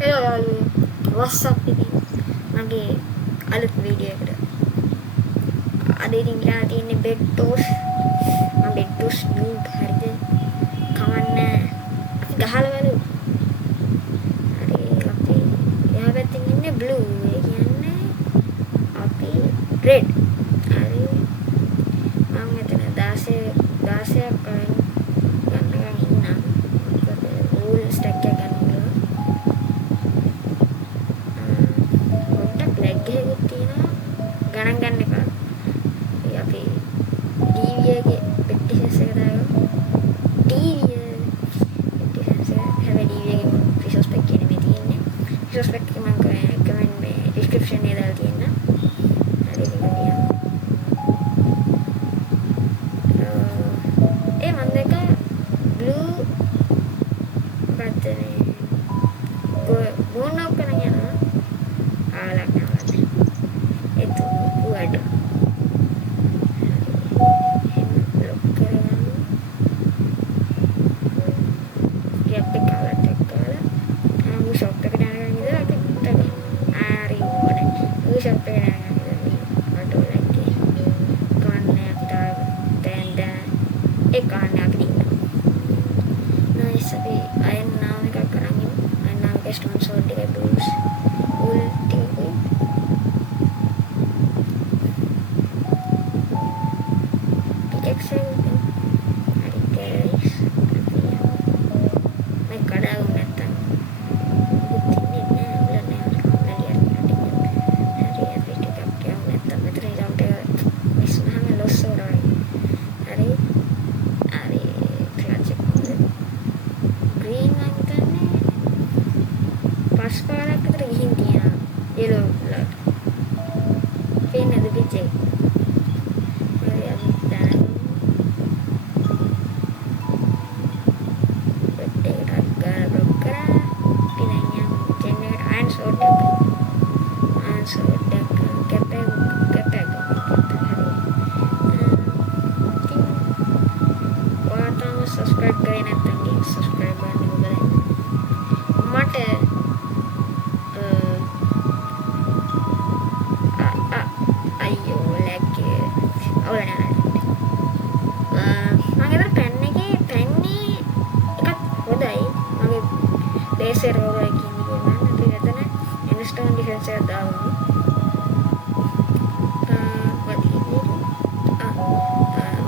Hello යාළුවෝ. What's up ඉතින්? මගේ අලුත් වීඩියෝ එකට. අද ඉතින් ගියා තියෙන්නේ bed toast. මම bed toast noob හරිද? කවන්නේ අපි ගහලා බලමු. හරි අපි එහා පැත්තෙන් ඉන්නේ blue. ඒ කියන්නේ අපි red. හරි මම මෙතන 16ක් ගන්නකම් ඉන්නම්. මොකද wool stack එක ගන්න ගණන් ගන්න එපා. අපි TV එකේ petitions එක දාගමු. TV petitions එක හැබැයි TV එකේ resource pack කියන්නේ මේ තියෙන්නේ. resource pack එක මම comment මේ description එකේ දාලා තියෙනවා. හරි ඒක ගියා. මම දැක්ක blue බටනේ බෝනක් කරගෙන යනවා. ආලක් නෑ. itu waduh ya pekala aku sampai kenangan gitu aku tadi hari mana aku sampai kenangan gitu waduh lagi karena kita tenda karena aku di nice tapi ayam nama kerangin ayam nama ke sponsor dia blues ulti hari guys naik kadang datang bukti ini bulan yang lihat hari hari dekat yang datang metri sampai mismah meloso hari kelacak green mantan nih pas para kita hindia yellow blood pin ada bijak hari abi dan subscribe करें ना तंगी subscribe करने को करें मटे ayo lagi awal ना मागे तर पहनने एक होता है मागे बेसर होगा कि नहीं मैं तो कहते ना इंस्टॉल डिफेंस से दाऊँ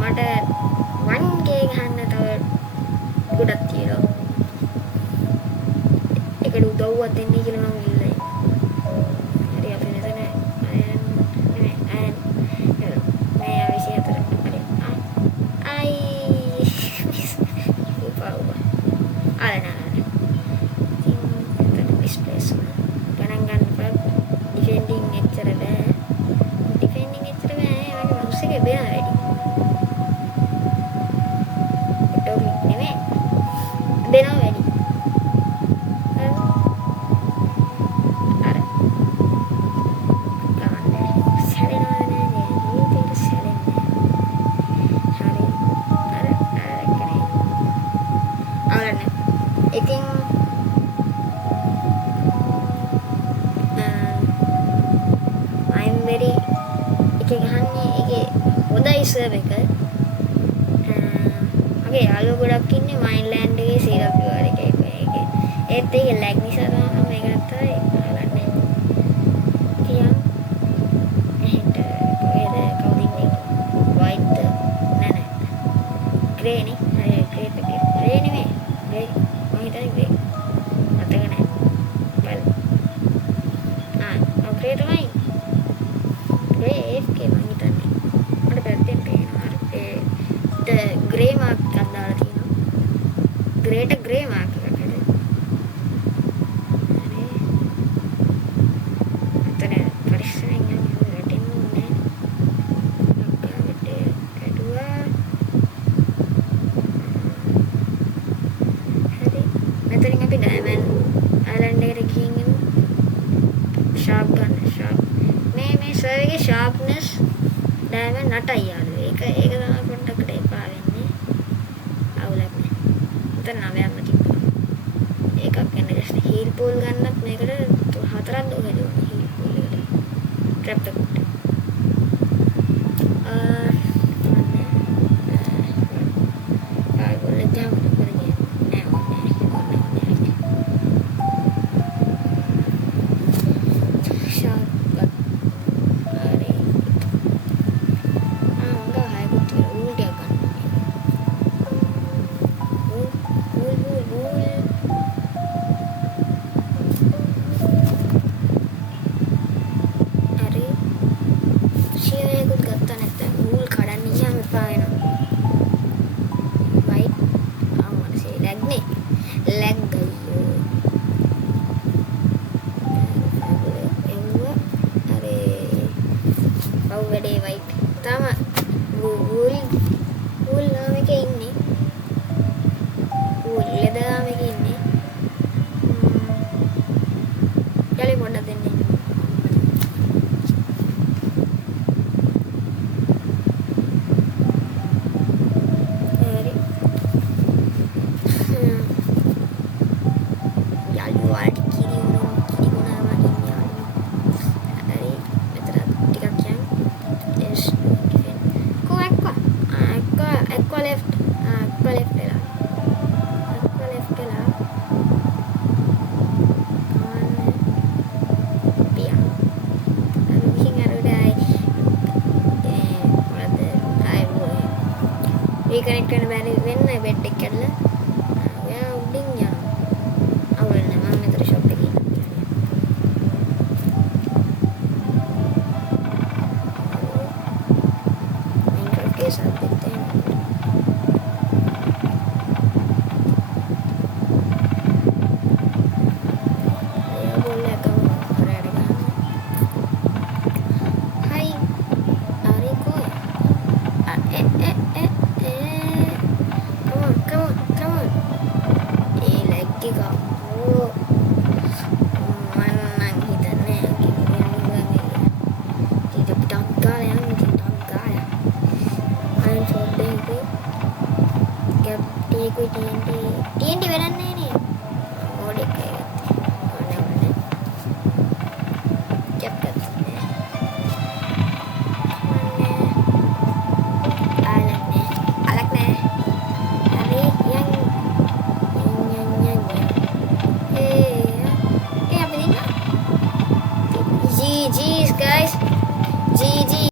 मटे 1K ගන්න තව ගොඩක් තියෙනවා. ඒකට උදව්වක් දෙන්න කියලා මම ඉල්ලයි. හරි අපි මෙතන මේ 24 හරි. අයි උපා ආලනා. ඉතින් ස්පේස් ගණන් ගන්න බෑ. ඩිෆෙන්ඩින් එච්චර බෑ. මගේ මවුස් එකේ බෑ වැඩි. දෙනවා වැඩි. අර ගමන්නේ සැලෙනවද නෑ මේක සැලෙන්නේ. හරි. අර කරේ. අවලන්න. ඉතින් I'm very එක ගහන්නේ ඒකේ හොඳයි සර්වර් එක. මගේ යාළුවෝ ගොඩක් ඉන්නේ මයින්ලෑන්ඩ් එකේ සීරප්පිවාර එකේ ඒත් ඒක ලැග් නිසා තමයි මේක ගත්තා බලන්න. තියන් එහෙට කොහෙද කවුද ඉන්නේ? වයිට් නෑ ග්‍රේ නේ. හරි ග්‍රේ නෙමෙයි. ග්‍රේ මම හිතන්නේ ග්‍රේ. මතක නෑ. බල. ග්‍රේ තමයි. ග්‍රේ AFK මම හිතන්නේ. මට පැත්තෙන් පේනවා. ග්‍රේ මාක් එකක් දාලා තියෙනවා. ග්‍රේට ග්‍රේ මාක් එකක් හරි. අතන පරිස්සමෙන් යන්න වැටෙන්නේ නැහැ. ලක්කාවට ඇදුවා. හරි. මෙතනින් අපි ඩයමන්ඩ් අයිලන්ඩ් එකට ගිහින් ඉමු. ෂාප් ගන්න ෂාප්. මේ සර්වර් එකේ ෂාප්නස් ඩයමන්ඩ් 8යි යාළුවෝ. ඒක තමයි පොඩ්ඩකට එපා වෙන්නේ. අවුලක් නෑ. මෙතන 9ක්ම තිබ්බා. එකක් එන්න just heal pool ගන්නත් trap එකට. Wedee white tama wool naam එකේ ඉන්නේ wool leather naam එකේ ඉන්නේ යලි පොඩ්ඩක් දෙන්න හරි යාළුවා වාට කිරි උනා වගේ හරි මෙතන ටිකක් යන්න aqua left වෙලා පියා මිහින් අරඩයි මොකද රීකනෙක්ට් කරන්න බැරි වෙන්න බෙඩ් එක කරලා ඔයා උඩින් යනවා අවුල් නැහැ මම මෙතන ෂොප් එකේ ඉන්නවා මේක සබ්ජෙක්ට් එක TNT වෙරන්නේ